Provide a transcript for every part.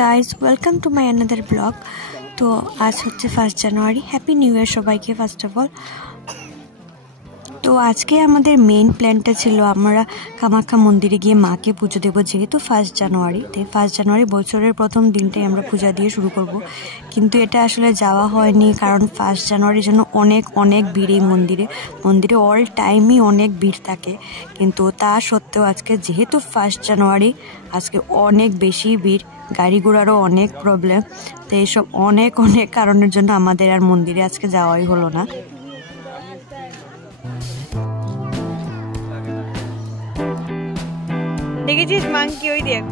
Guys, welcome to my another blog. তো আজ হচ্ছে 1 জানুয়ারি। হ্যাপি নিউ ইয়ার সবাইকে ফার্স্ট অফ অল। তো আজকে আমাদের মেইন প্ল্যানটা ছিল আমরা কামাখ্যা মন্দিরে গিয়ে মাকে পুজো দেবো, যেহেতু 1 জানুয়ারি। তাই 1 জানুয়ারি বছরের প্রথম দিনটাই আমরা পূজা দিয়ে শুরু করব, কিন্তু এটা আসলে যাওয়া হয়নি, কারণ 1 জানুয়ারির জন্য অনেক ভিড় এই মন্দিরে অল টাইমই অনেক ভিড় থাকে। কিন্তু তা সত্ত্বেও আজকে যেহেতু 1 জানুয়ারি, আজকে অনেক বেশি ভিড়, গাড়ি ঘোড়ারও অনেক প্রবলেম। তো এইসব অনেক কারণের জন্য আমাদের আর মন্দিরে আজকে যাওয়াই হলো না। দেখেছিস মাংকি? ওই দেখ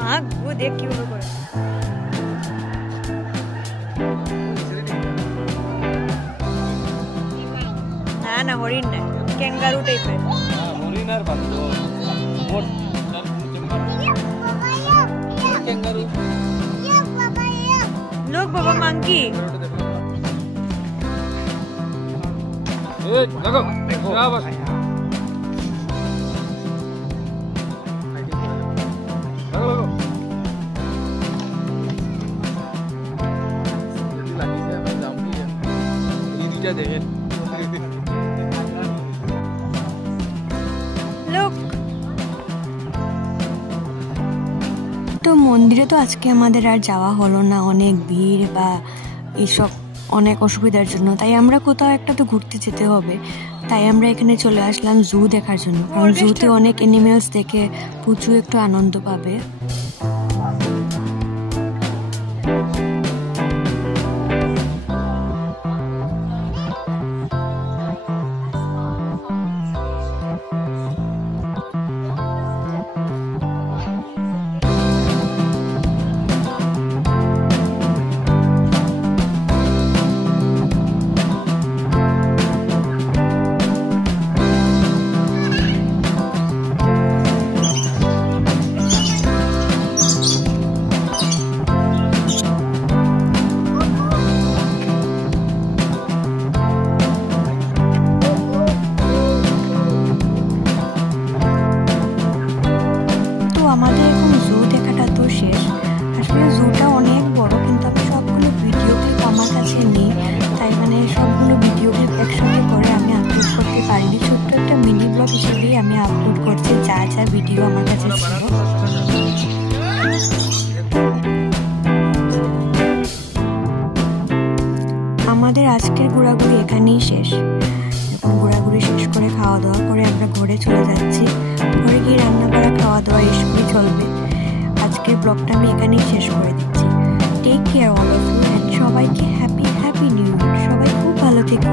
মাগ, ও দেখ কিভাবে করে। না হরিণ না, ক্যাঙ্গারু টাইপের। হরিণ আর বান্দর ওট ক্যাঙ্গারু। লোক বাবা মাংকি। এই লাগো শাবাশ। তো মন্দিরে তো আজকে আমাদের আর যাওয়া হলো না, অনেক ভিড় বা এসব অনেক অসুবিধার জন্য। তাই আমরা কোথাও একটা তো ঘুরতে যেতে হবে, তাই আমরা এখানে চলে আসলাম জু দেখার জন্য, কারণ জুতে অনেক অ্যানিমেলস দেখে পুচু একটু আনন্দ পাবে। আমাদের এখন জু দেখাটা তো শেষ। আসলে জুটা অনেক বড়, কিন্তু আমি সবগুলো ভিডিও ক্লিপ আমার কাছে নেই, তাই সবগুলো ভিডিও ক্লিপ একসঙ্গে করে আমি আপলোড করতে পারিনি। ছোট্ট একটা মিনি ব্লগ হিসেবেই আমি আপলোড করছি যা ভিডিও আমার কাছে ছিল। আমাদের আজকের ঘোরাঘুরি এখানেই শেষ। এখন ঘোরাঘুরি শেষ করে খাওয়া দাওয়া করে আমরা ঘরে চলে যাচ্ছি। ঘরে গিয়ে রান্না করা, খাওয়া দাওয়া এসবই চলবে। আজকের ব্লগটা আমি এখানেই শেষ করে দিচ্ছি। Take care all of you, সবাইকে হ্যাপি নিউ ইয়ার। সবাই খুব ভালো থেকো।